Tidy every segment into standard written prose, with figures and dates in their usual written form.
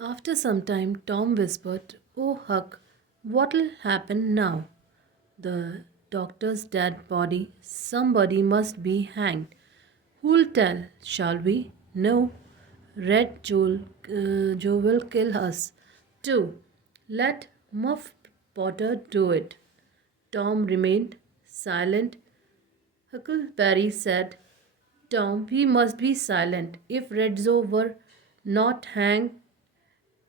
After some time, Tom whispered, "Oh, Huck, what'll happen now? The doctor's dead body. Somebody must be hanged. Who'll tell? Shall we? No. Red Joe will kill us. Too. Let Muff Potter do it." Tom remained silent. Huckleberry said, "Tom, we must be silent. If Red Joe were not hanged,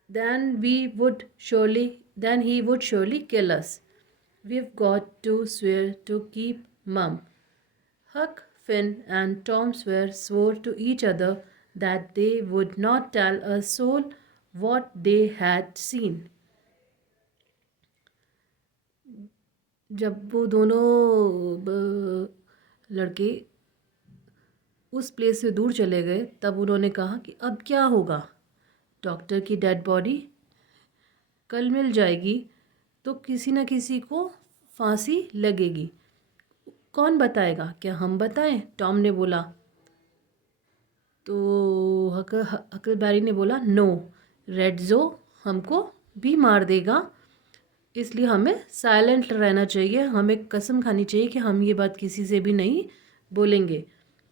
then he would surely kill us. We've got to swear to keep mum." Huck, Finn, and Tom swore to each other that they would not tell a soul what they had seen. जब वो दोनों लड़के उस place से दूर चले गए तब उन्होंने कहा कि अब क्या होगा। डॉक्टर की डेड बॉडी कल मिल जाएगी तो किसी न किसी को फांसी लगेगी। कौन बताएगा? क्या हम बताएं? टॉम ने बोला। तो हकलबैरी ने बोला, नो, रेडजो हमको भी मार देगा, इसलिए हमें साइलेंट रहना चाहिए। हमें कसम खानी चाहिए कि हम ये बात किसी से भी नहीं बोलेंगे।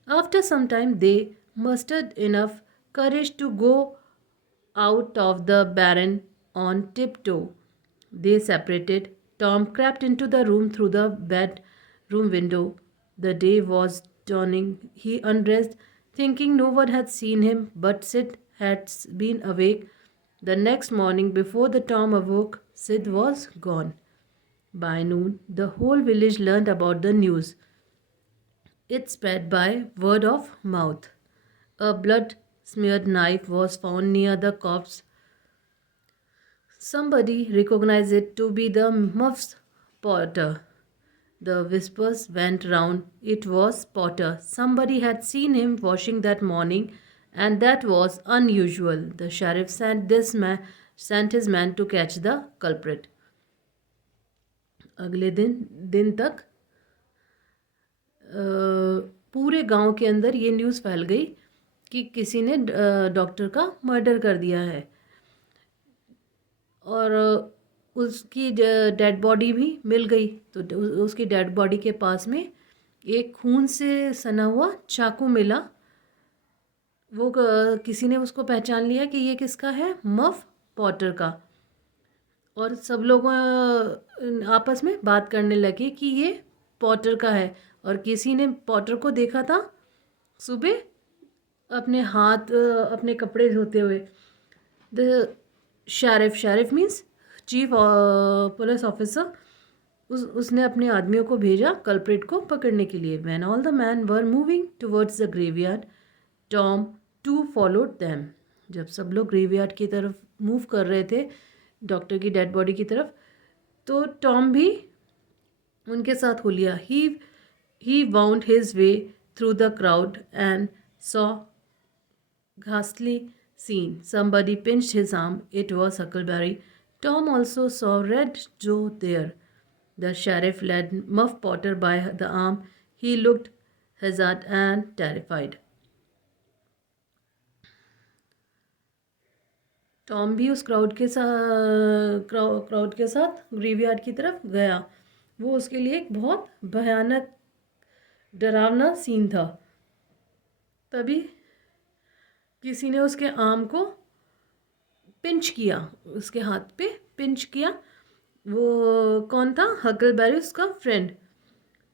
After some time they mustered enough courage to go out of the barren on tiptoe. They separated. Tom crept into the room through the bedroom window. The day was dawning. He undressed, thinking no one had seen him, but Sid had been awake. The next morning, before the Tom awoke, Sid was gone. By noon, the whole village learned about the news. It spread by word of mouth. A blood smeared knife was found near the corpse. Somebody recognized it to be the Muff's Potter. The whispers went round. It was Potter. Somebody had seen him washing that morning, and that was unusual. The sheriff sent his man to catch the culprit. अगले दिन तक पूरे गांव के अंदर ये news फैल गई कि किसी ने डॉक्टर का मर्डर कर दिया है और उसकी डेड बॉडी भी मिल गई। तो उसकी डेड बॉडी के पास में एक खून से सना हुआ चाकू मिला। वो किसी ने उसको पहचान लिया कि ये किसका है, मफ पॉटर का। और सब लोग आपस में बात करने लगे कि ये पॉटर का है। और किसी ने पॉटर को देखा था सुबह अपने हाथ अपने कपड़े धोते हुए। The sheriff means chief police officer, उसने अपने आदमियों को भेजा कल्प्रिट को पकड़ने के लिए। When all the man were moving towards the graveyard, Tom too followed them. जब सब लोग ग्रेवयार्ड की तरफ मूव कर रहे थे, डॉक्टर की डेड बॉडी की तरफ, तो टॉम भी उनके साथ हो लिया। He wound his way through the crowd and saw ghastly scene. Somebody pinched his arm. It was Huckleberry. Tom also saw Red Joe there. The sheriff led Muff Potter by the arm. He looked haggard and terrified. Tom भी उस crowd के साथ graveyard की तरफ गया। वो उसके लिए एक बहुत भयानक डरावना सीन था। तभी किसी ने उसके आर्म को पिंच किया, उसके हाथ पे पिंच किया। वो कौन था? हकलबेरी, उसका फ्रेंड।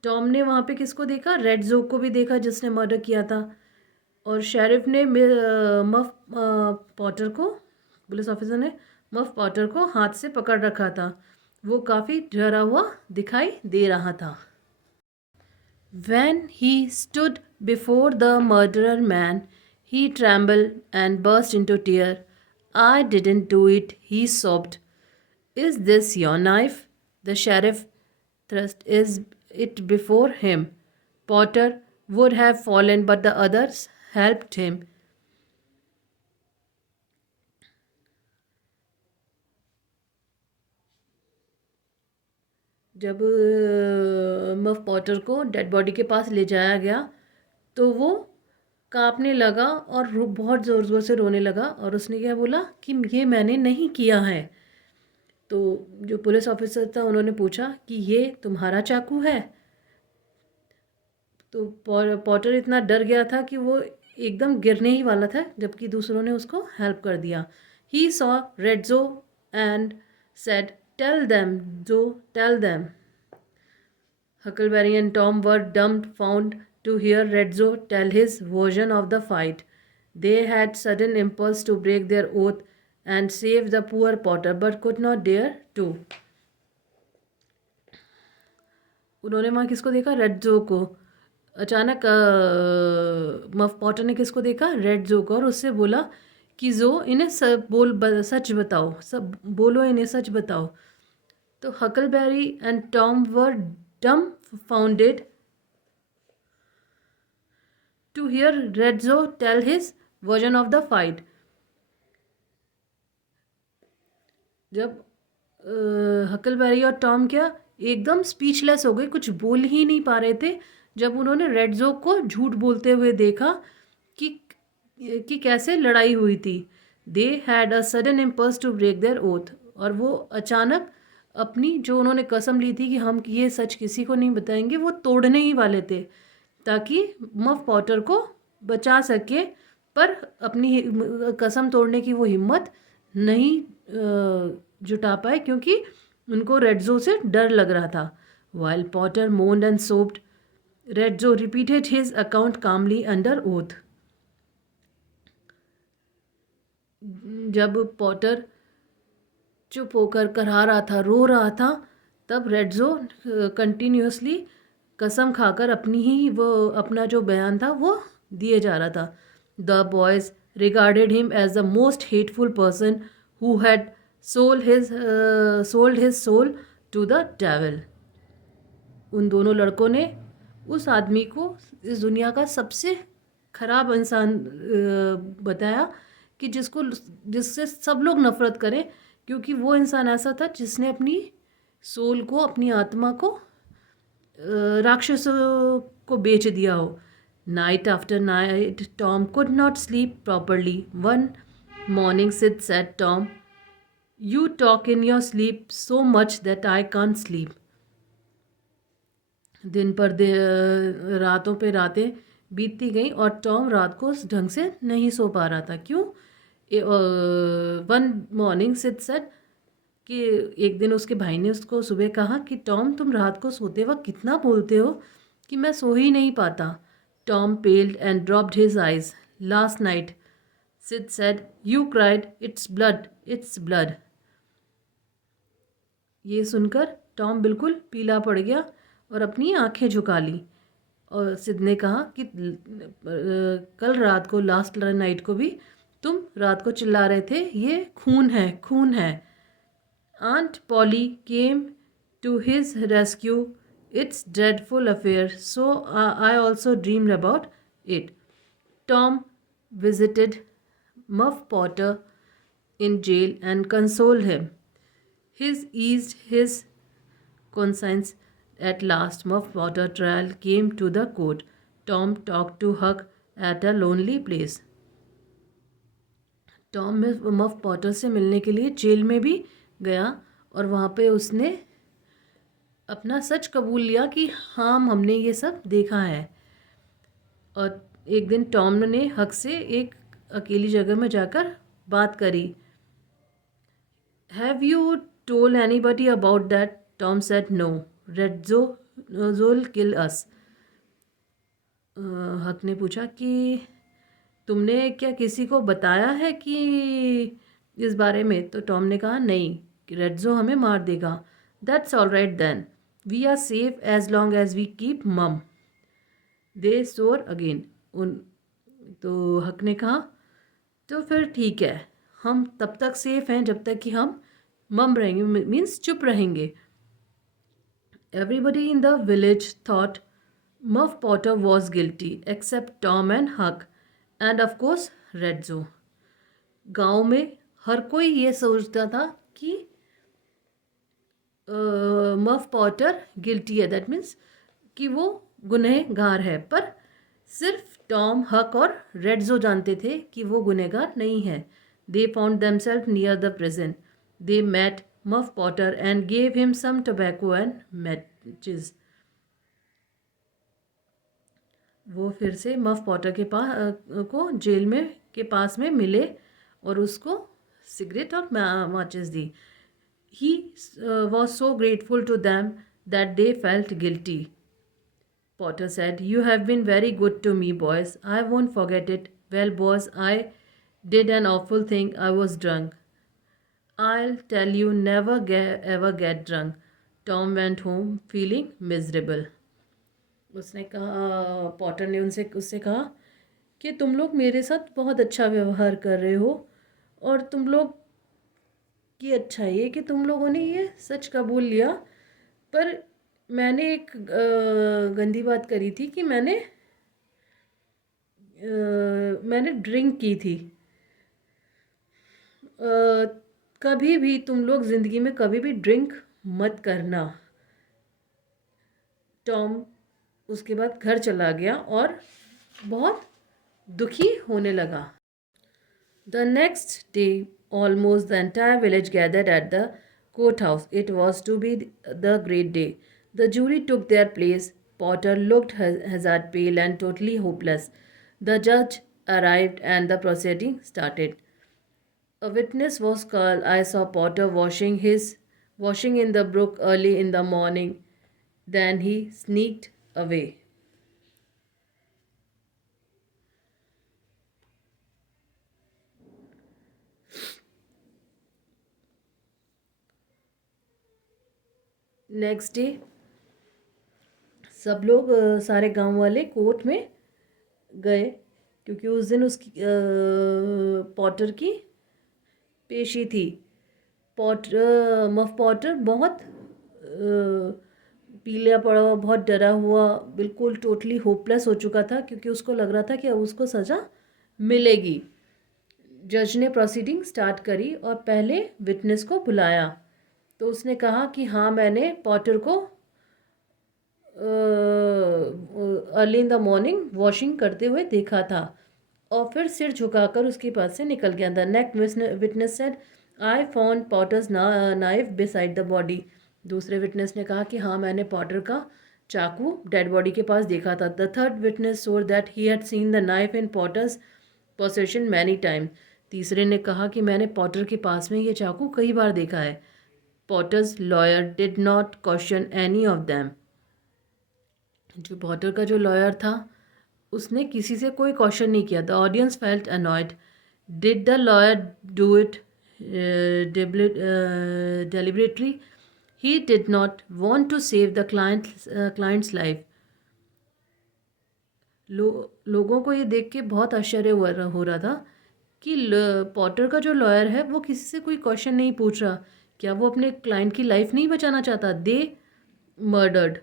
टॉम ने वहाँ पे किसको देखा? रेड जोक को भी देखा जिसने मर्डर किया था। और शेरिफ ने मफ पॉटर को, पुलिस ऑफिसर ने मफ पॉटर को हाथ से पकड़ रखा था। वो काफ़ी डरा हुआ दिखाई दे रहा था। When he stood before the murderer man, he trembled and burst into tears. "I didn't do it," he sobbed. "Is this your knife?" The sheriff thrust it before him. Potter would have fallen, but the others helped him. जब muff Potter को dead body के पास ले जाया गया तो वो कांपने लगा और बहुत ज़ोर ज़ोर से रोने लगा और उसने क्या बोला कि ये मैंने नहीं किया है। तो जो पुलिस ऑफिसर था उन्होंने पूछा कि ये तुम्हारा चाकू है। तो पॉटर इतना डर गया था कि वो एकदम गिरने ही वाला था, जबकि दूसरों ने उसको हेल्प कर दिया। He saw Red Joe and said tell them Joe tell them. Huckleberry and Tom were dumbfounded to hear Redzo tell his version of the fight. They had sudden impulse to break their oath and save the poor Potter, but could not dare to. उन्होंने वहाँ किसको देखा? रेड्जो को। अचानक muff Potter ने किसको देखा? रेड्जो को, और उससे बोला कि जो इन्हें सच बताओ, सब बोलो, इन्हें सच बताओ। तो Huckleberry and Tom were dumbfounded to hear Redzo tell his version of the fight. जब हकलबेरी और टॉम क्या एकदम स्पीचलेस हो गए, कुछ बोल ही नहीं पा रहे थे जब उन्होंने रेड्जो को झूठ बोलते हुए देखा कि कैसे लड़ाई हुई थी। They had a sudden impulse to break their oath, और वो अचानक अपनी जो उन्होंने कसम ली थी कि हम ये सच किसी को नहीं बताएंगे, वो तोड़ने ही वाले थे ताकि मफ पॉटर को बचा सके। पर अपनी कसम तोड़ने की वो हिम्मत नहीं जुटा पाए क्योंकि उनको रेड्जो से डर लग रहा था। While Potter moaned and sobbed, Red Joe repeated his account calmly under oath. जब पॉटर चुप होकर करहा रहा था, रो रहा था, तब रेड्जो कंटिन्यूसली कसम खाकर अपना जो बयान था वो दिए जा रहा था। The boys regarded him as the most hateful person who had sold his soul to the devil. उन दोनों लड़कों ने उस आदमी को इस दुनिया का सबसे खराब इंसान बताया कि जिससे सब लोग नफरत करें, क्योंकि वो इंसान ऐसा था जिसने अपनी सोल को, अपनी आत्मा को राक्षसों को बेच दिया हो। Night after night Tom could not sleep properly. One morning Sid said Tom, you talk in your sleep so much that I can't sleep. दिन पर रातों पे रातें बीतती गई और टॉम रात को उस ढंग से नहीं सो पा रहा था। क्यों? वन मॉर्निंग सिड सेड कि एक दिन उसके भाई ने उसको सुबह कहा कि टॉम, तुम रात को सोते वक्त कितना बोलते हो कि मैं सो ही नहीं पाता। Tom paled and dropped his eyes. Last night Sid said, you cried, it's blood, it's blood. ये सुनकर टॉम बिल्कुल पीला पड़ गया और अपनी आंखें झुका ली। और सिद ने कहा कि कल रात को, लास्ट नाइट को भी तुम रात को चिल्ला रहे थे, ये खून है, खून है। Aunt Polly came to his rescue. It's dreadful affair, so I also dreamed about it. Tom visited Muff Potter in jail and consoled him. His eased his conscience. At last, Muff Potter trial came to the court. Tom talked to Huck at a lonely place. Tom muff Potter से मिलने के लिए jail में भी गया और वहाँ पे उसने अपना सच कबूल लिया कि हाँ, हमने ये सब देखा है। और एक दिन टॉम ने हक से एक अकेली जगह में जाकर बात करी। Have you told anybody about that? Tom said no, Red Joe will kill us. Huck ने पूछा कि तुमने क्या किसी को बताया है कि इस बारे में? तो टॉम ने कहा नहीं, रेड्जो हमें मार देगा। That's all right then, we are safe as long as we keep mum. They सोर अगेन। तो हक ने कहा तो फिर ठीक है, हम तब तक सेफ हैं जब तक कि हम मम रहेंगे, मीन्स चुप रहेंगे। Everybody in the village thought Muff Potter was guilty except Tom and Huck and of course रेड्जो। गांव में हर कोई ये सोचता था कि मफ पॉटर गिल्टी है, दैट मीन्स कि वो गुनहगार है, पर सिर्फ टॉम, हक और रेड्सो जानते थे कि वो गुनहगार नहीं है. They found themselves near the prison. They met Muff Potter and gave him some tobacco and matches. वो फिर से मफ पॉटर के पास को जेल में के पास में मिले और उसको सिगरेट और माचिस दी. He was so grateful to them that they felt guilty. Potter said, "You have been very good to me, boys. I won't forget it. Well, boys, I did an awful thing. I was drunk. I'll tell you, never ever get drunk." Tom went home feeling miserable. उसने कहा, Potter ने उससे कहा कि तुम लोग मेरे साथ बहुत अच्छा व्यवहार कर रहे हो और तुम लोग की अच्छाई है कि तुम लोगों ने ये सच कबूल लिया, पर मैंने एक गंदी बात करी थी कि मैंने ड्रिंक की थी. कभी भी तुम लोग ज़िंदगी में कभी भी ड्रिंक मत करना. टॉम उसके बाद घर चला गया और बहुत दुखी होने लगा. The next day almost the entire village gathered at the courthouse. It was to be the great day. The jury took their place. Potter looked hazard pale and totally hopeless. The judge arrived and the proceeding started. A witness was called. I saw Potter washing in the brook early in the morning. Then he sneaked away. Next day सब लोग सारे गांव वाले court में गए क्योंकि उस दिन उसकी पॉटर की पेशी थी. मफ पॉटर बहुत पीला पड़ा हुआ, बहुत डरा हुआ, बिल्कुल टोटली होपलेस हो चुका था क्योंकि उसको लग रहा था कि अब उसको सज़ा मिलेगी. जज ने प्रोसीडिंग स्टार्ट करी और पहले विटनेस को बुलाया. तो उसने कहा कि हाँ, मैंने पॉटर को early in the morning washing करते हुए देखा था. और फिर सिर झुकाकर उसके पास से निकल गया. The next witness said, I found Potter's knife beside the body. दूसरे विटनेस ने कहा कि हाँ, मैंने पॉटर का चाकू डेड बॉडी के पास देखा था. The third witness swore that he had seen the knife in Potter's possession many time. तीसरे ने कहा कि मैंने पॉटर के पास में ये चाकू कई बार देखा है. Potter's lawyer did not question any of them. जो पॉटर का जो लॉयर था उसने किसी से कोई क्वेश्चन नहीं किया. The audience felt annoyed. Did the lawyer do it deliberately? He did not want to save the client's life. लोगों को ये देख के बहुत आश्चर्य हो रहा था कि पॉटर का जो लॉयर है वो किसी से कोई क्वेश्चन नहीं पूछ रहा. क्या वो अपने क्लाइंट की लाइफ नहीं बचाना चाहता? They murmured.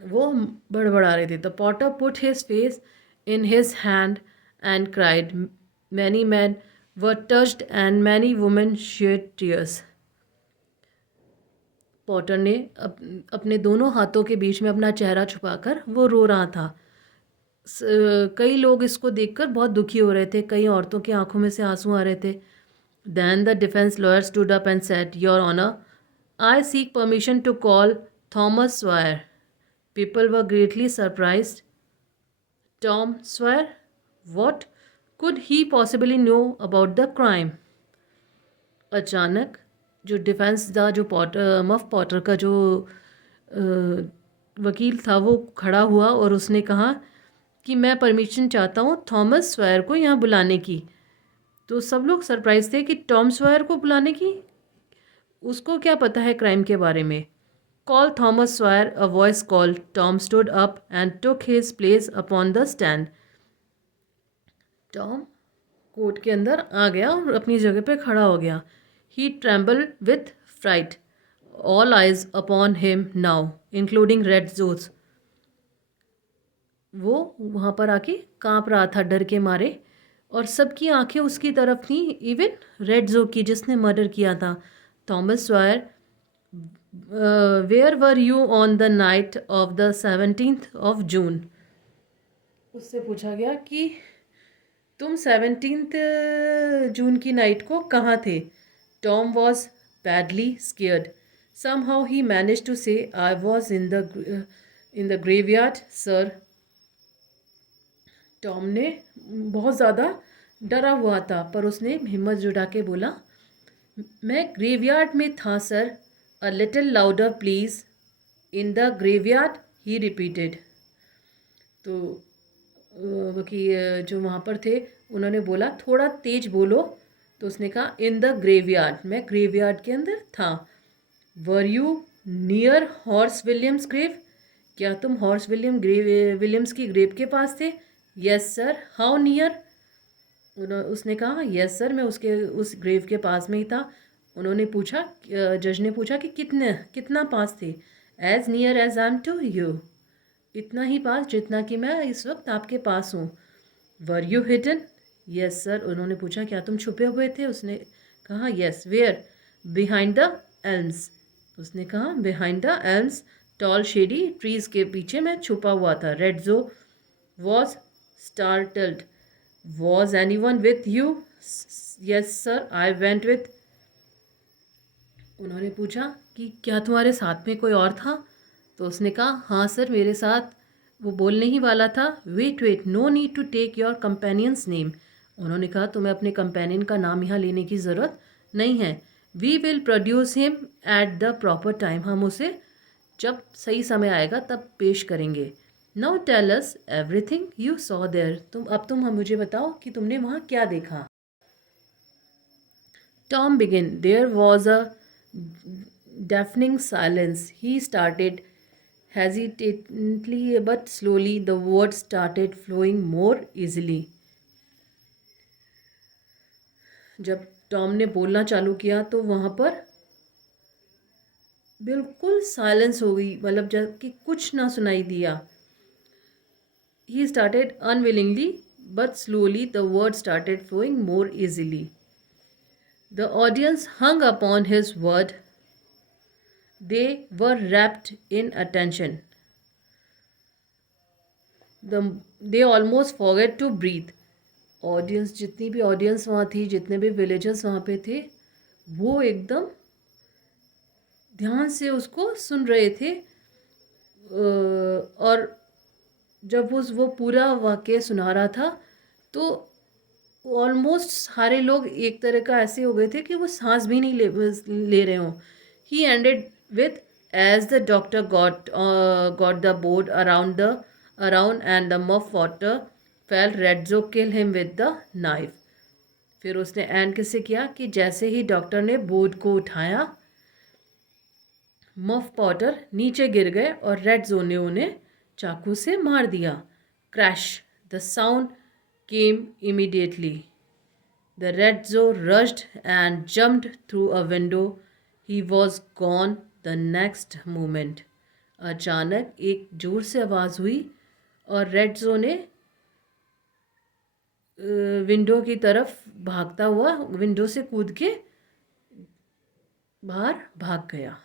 वो बड़बड़ा रहे थे. The Potter put his face in his hand and cried. Many man were touched and many women shed tears. Potter ने अपने दोनों हाथों के बीच में अपना चेहरा छुपाकर वो रो रहा था. कई लोग इसको देखकर बहुत दुखी हो रहे थे. कई औरतों की आंखों में से आंसू आ रहे थे. Then the defense lawyer stood up and said, "Your Honor, I seek permission to call Thomas Sawyer." People were greatly surprised. Tom Sawyer? What could he possibly know about the crime? अचानक जो defence था, जो muff Potter का जो वकील था, वो खड़ा हुआ और उसने कहा कि मैं परमिशन चाहता हूँ थॉमस स्वयर को यहाँ बुलाने की. तो सब लोग सरप्राइज थे कि टॉम स्वयर को बुलाने की, उसको क्या पता है क्राइम के बारे में. Call Thomas Sawyer, a voice call. Tom stood up and took his place upon the stand. Tom court के अंदर आ गया और अपनी जगह पे खड़ा हो गया. He trembled with fright. All eyes upon him now including Red Joe's. वो वहाँ पर आके कांप रहा था डर के मारे और सबकी आंखें उसकी तरफ थी, इवन रेड जो की जिसने मर्डर किया था. Thomas Sawyer where were you on the night of the 17th of June. उससे पूछा गया कि तुम 17th जून की नाइट को कहाँ थे। Tom was badly scared. Somehow he manage to say I was in the graveyard sir. Tom ने बहुत ज़्यादा डरा हुआ था, पर उसने हिम्मत जुटा के बोला, मैं ग्रेवयार्ड में था sir. A little louder please. In the graveyard he repeated. तो कि जो वहाँ पर थे उन्होंने बोला थोड़ा तेज बोलो। तो उसने कहा इन द ग्रेवयार्ड, मैं ग्रेवयार्ड के अंदर था। Were you near Hoss Williams grave. क्या तुम हॉर्स विलियम्स की ग्रेव के पास थे। Yes sir. How near. उसने कहा यस सर, मैं उसके उस ग्रेव के पास में ही था। उन्होंने पूछा, जज ने पूछा कि कितना पास थे। As near as I am to you. इतना ही पास जितना कि मैं इस वक्त आपके पास हूँ। Were you hidden. Yes sir. उन्होंने पूछा क्या तुम छुपे हुए थे। उसने कहा yes. Where. Behind the elms. उसने कहा behind the elms tall shady trees के पीछे मैं छुपा हुआ था। रेड्जो was startled. Was anyone with you. Yes sir, I went with. उन्होंने पूछा कि क्या तुम्हारे साथ में कोई और था। तो उसने कहा हाँ सर, मेरे साथ। वो बोलने ही वाला था, wait wait, no need to take your companion's name. उन्होंने कहा तुम्हें अपने कंपेनियन का नाम यहाँ लेने की ज़रूरत नहीं है। We will produce him at the proper time. हम उसे जब सही समय आएगा तब पेश करेंगे। Now tell us everything you saw there. तुम हम मुझे बताओ कि तुमने वहाँ क्या देखा। Tom began. There was a deafening silence. He started hesitantly, but slowly the words started flowing more easily. जब टॉम ने बोलना चालू किया तो वहाँ पर बिल्कुल साइलेंस हो गई, मतलब जब कि कुछ ना सुनाई दिया। He started unwillingly, but slowly the words started flowing more easily. The audience hung upon his word. They were wrapped in attention. They almost forget to breathe. Audience, जितनी भी ऑडियंस वहाँ थी, जितने भी विलेजर्स वहाँ पे थे, वो एकदम ध्यान से उसको सुन रहे थे। और जब वो पूरा वाक्य सुना रहा था तो ऑलमोस्ट सारे लोग एक तरह का ऐसे हो गए थे कि वो सांस भी नहीं ले रहे हों। He ended with as the doctor got the board around and the muff water fell रेड्जो kill him with the knife. फिर उसने एंड किससे किया कि जैसे ही डॉक्टर ने बोर्ड को उठाया, मफ पॉटर नीचे गिर गए और रेड्जो ने उन्हें चाकू से मार दिया। Crash. The sound came immediately. The Redzo rushed and jumped through a window. He was gone the next moment. अचानक एक जोर से आवाज़ हुई और रेड्जो ने विंडो की तरफ भागता हुआ विंडो से कूद के बाहर भाग गया।